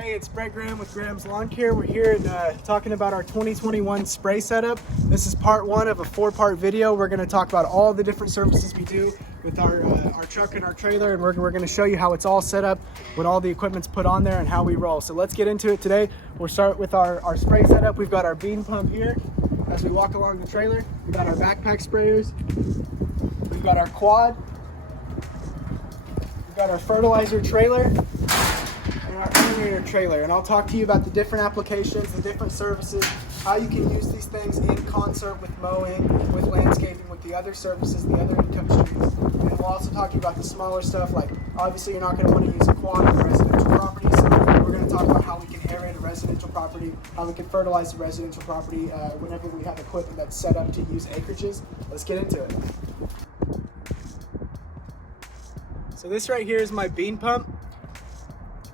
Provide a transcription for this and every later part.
Hey, it's Brett Graham with Graham's Lawn Care. We're here talking about our 2021 spray setup. This is part one of a 4-part video. We're going to talk about all the different services we do with our truck and our trailer, and we're going to show you how it's all set up, what all the equipment's put on there, and how we roll. So let's get into it today. We'll start with our spray setup. We've got our bean pump here as we walk along the trailer. We've got our backpack sprayers. We've got our quad. We've got our fertilizer trailer. Our aerator trailer, and I'll talk to you about the different applications, the different services, how you can use these things in concert with mowing, with landscaping, with the other services, the other income streams. And we'll also talk to you about the smaller stuff, like obviously you're not going to want to use a quad on a residential property, so we're going to talk about how we can aerate a residential property, how we can fertilize a residential property whenever we have equipment that's set up to use acreages. Let's get into it. So this right here is my bean pump.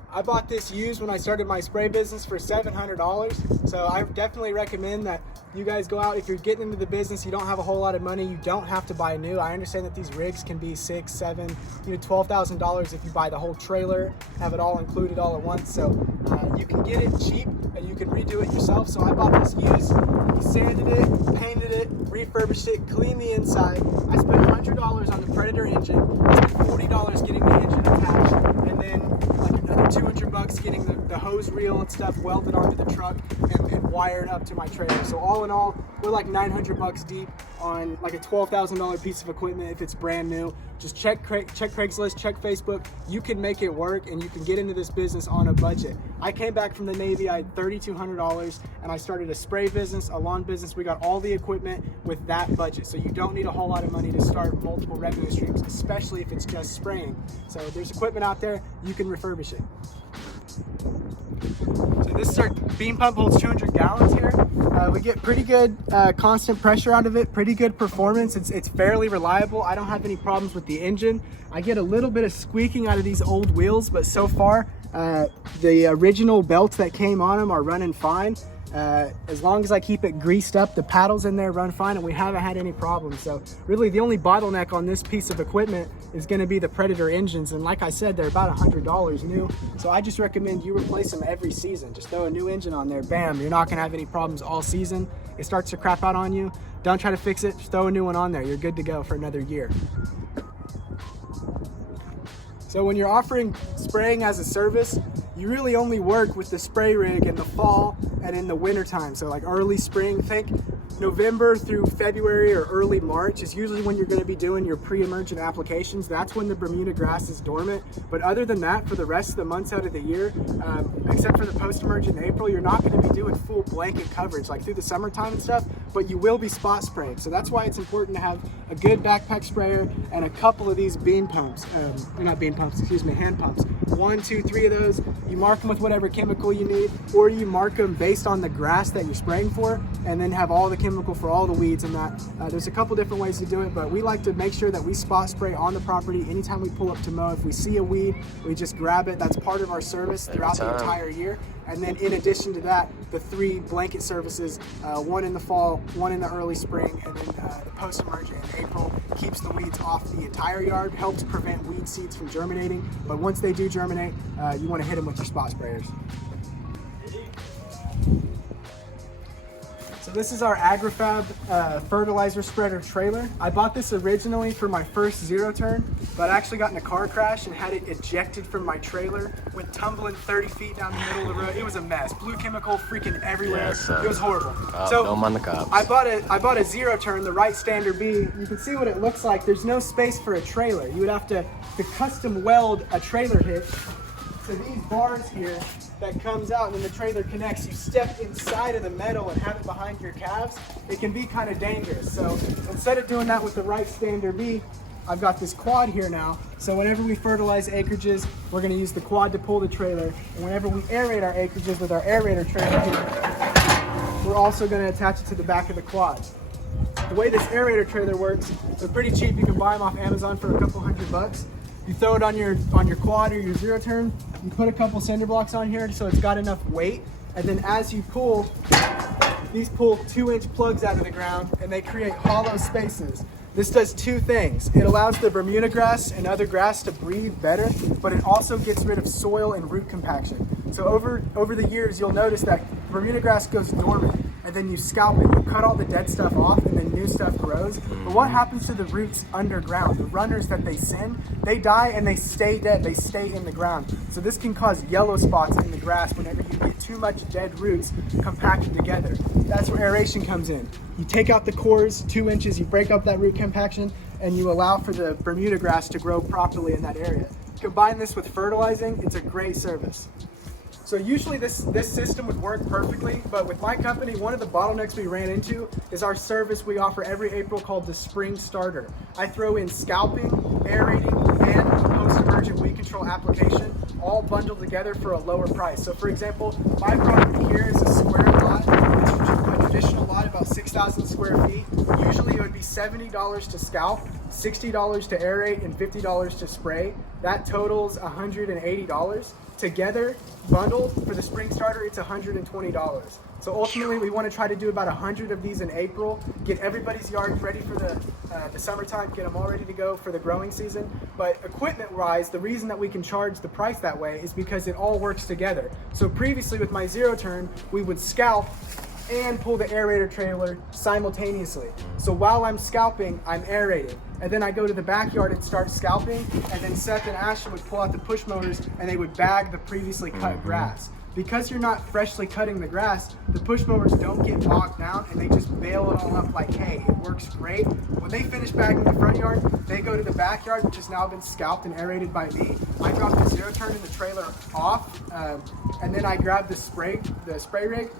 I bought this used when I started my spray business for $700. So I definitely recommend that you guys go out. If you're getting into the business, you don't have a whole lot of money, you don't have to buy new. I understand that these rigs can be $6,000, $7,000, $12,000 if you buy the whole trailer, have it all included all at once. So you can get it cheap and you can redo it yourself. So I bought this used, sanded it, painted it, refurbished it, cleaned the inside. I spent $100 on the Predator engine, I spent $40 getting the engine attached, and then like another $200 getting the hose reel and stuff welded onto the truck and wired up to my trailer. So all in all, we're like $900 deep on like a $12,000 piece of equipment if it's brand new. Just check Craigslist, check Facebook. You can make it work and you can get into this business on a budget. I came back from the Navy, I had $3,200 and I started a spray business, a lawn business. We got all the equipment with that budget. So you don't need a whole lot of money to start multiple revenue streams, especially if it's just spraying. So there's equipment out there, you can refurbish it. So this is our bean pump, holds 200 gallons here. We get pretty good constant pressure out of it, pretty good performance. It's fairly reliable. I don't have any problems with the engine. I get a little bit of squeaking out of these old wheels, but so far the original belts that came on them are running fine. As long as I keep it greased up, the paddles in there run fine and we haven't had any problems. So really the only bottleneck on this piece of equipment is going to be the Predator engines, and like I said, they're about $100 new. So I just recommend you replace them every season. Just throw a new engine on there, bam, you're not going to have any problems all season. It starts to crap out on you, don't try to fix it, just throw a new one on there, you're good to go for another year. So when you're offering spraying as a service, you really only work with the spray rig in the fall and in the winter time. So like early spring, think November through February or early March is usually when you're going to be doing your pre-emergent applications. That's when the Bermuda grass is dormant. But other than that, for the rest of the months out of the year, except for the post-emergent in April, you're not going to be doing full blanket coverage like through the summertime and stuff, but you will be spot spraying. So that's why it's important to have a good backpack sprayer and a couple of these bean pumps, not bean pumps, excuse me, hand pumps. 1, 2, 3 of those. You mark them with whatever chemical you need, or you mark them based on the grass that you're spraying for, and then have all the chemical for all the weeds and that. There's a couple different ways to do it, but we like to make sure that we spot spray on the property anytime we pull up to mow. If we see a weed, we just grab it. That's part of our service throughout the entire year. And then in addition to that, the 3 blanket services, one in the fall, one in the early spring, and then the post-emergent in April keeps the weeds off the entire yard, helps prevent weed seeds from germinating. But once they do germinate, you want to hit them with your spot sprayers. So this is our AgriFab fertilizer spreader trailer. I bought this originally for my first zero turn, but I actually got in a car crash and had it ejected from my trailer, went tumbling 30 feet down the middle of the road. It was a mess. Blue chemical freaking everywhere. Yes, it was horrible. So don't mind the cops. I bought a zero turn, the right standard B. You can see what it looks like. There's no space for a trailer. You would have to custom weld a trailer hitch. So these bars here that comes out and then the trailer connects, you step inside of the metal and have it behind your calves, it can be kind of dangerous. So instead of doing that with the right standard B, I've got this quad here now. So whenever we fertilize acreages, we're going to use the quad to pull the trailer. And whenever we aerate our acreages with our aerator trailer here, we're also going to attach it to the back of the quad. The way this aerator trailer works, they're pretty cheap. You can buy them off Amazon for a couple $100. You throw it on your quad or your zero turn, you put a couple cinder blocks on here so it's got enough weight, and then as you pull, these pull 2-inch plugs out of the ground and they create hollow spaces. This does two things. It allows the Bermuda grass and other grass to breathe better, but it also gets rid of soil and root compaction. So over the years, you'll notice that Bermuda grass goes dormant, and then you scalp it, you cut all the dead stuff off, and then new stuff grows. But what happens to the roots underground? The runners that they send, they die and they stay dead, they stay in the ground. So this can cause yellow spots in the grass whenever you get too much dead roots compacted together. That's where aeration comes in. You take out the cores, 2 inches, you break up that root compaction, and you allow for the Bermuda grass to grow properly in that area. Combine this with fertilizing, it's a great service. So usually this system would work perfectly, but with my company, one of the bottlenecks we ran into is our service we offer every April called the Spring Starter. I throw in scalping, aerating, and post-emergent weed control application, all bundled together for a lower price. So for example, my property here is a square lot. It's a traditional lot, about 6,000 square feet. Usually it would be $70 to scalp, $60 to aerate, and $50 to spray. That totals $180. Together, bundled, for the Spring Starter, it's $120. So ultimately, we want to try to do about 100 of these in April, get everybody's yards ready for the summertime, get them all ready to go for the growing season. But equipment-wise, the reason that we can charge the price that way is because it all works together. So previously with my zero turn, we would scalp and pull the aerator trailer simultaneously. So while I'm scalping, I'm aerating. And then I go to the backyard and start scalping, and then Seth and Ashton would pull out the push motors and they would bag the previously cut grass. Because you're not freshly cutting the grass, the push mowers don't get bogged down and they just bail it all up like, hey, it works great. When they finish bagging the front yard, they go to the backyard, which has now been scalped and aerated by me. I drop the zero turn in the trailer off, and then I grab the spray rig.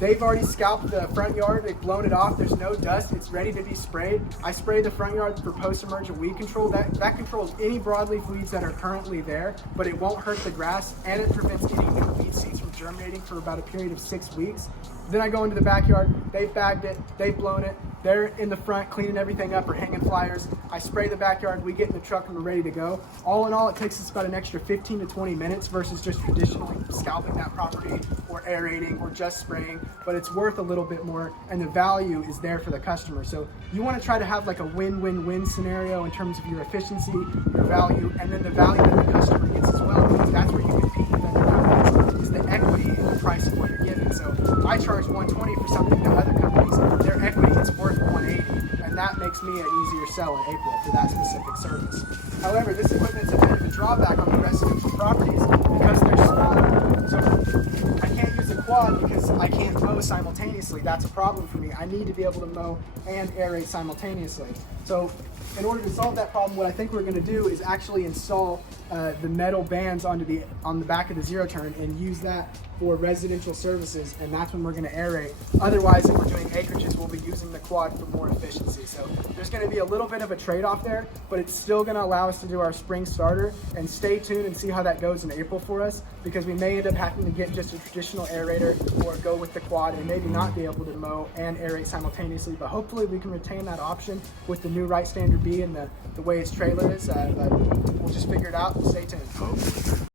They've already scalped the front yard, they've blown it off, there's no dust, it's ready to be sprayed. I spray the front yard for post-emergent weed control. That controls any broadleaf weeds that are currently there, but it won't hurt the grass, and it prevents any new weed seeds from germinating for about a period of 6 weeks. Then I go into the backyard, they've bagged it, they've blown it, they're in the front cleaning everything up or hanging flyers. I spray the backyard, we get in the truck and we're ready to go. All in all, it takes us about an extra 15 to 20 minutes versus just traditionally scalping that property or aerating or just spraying, but it's worth a little bit more and the value is there for the customer. So you want to try to have like a win-win-win scenario in terms of your efficiency, your value, and then the value that the customer gets as well, because that's where you compete with other companies, is the equity in the price of what you're giving. So I charge $120 for something that other companies, their equity is worth $180, and that makes me an easier sell in April for that specific service. However, this equipment's a bit of a drawback on the residential properties because they're smaller. So I can't use a quad because I can't mow simultaneously. That's a problem for me. I need to be able to mow and aerate simultaneously. So in order to solve that problem, what I think we're going to do is actually install the metal bands on the back of the zero turn and use that for residential services, and that's when we're going to aerate. Otherwise, if we're doing acreages, we'll be using the quad for more efficiency. So there's going to be a little bit of a trade-off there, but it's still going to allow us to do our spring starter. And stay tuned and see how that goes in April for us, because we may end up having to get just a traditional aerator or go with the quad and maybe not be able to mow and aerate simultaneously. But hopefully we can retain that option with the new right standard B and the way its trailer is. But we'll just figure it out. Stay tuned.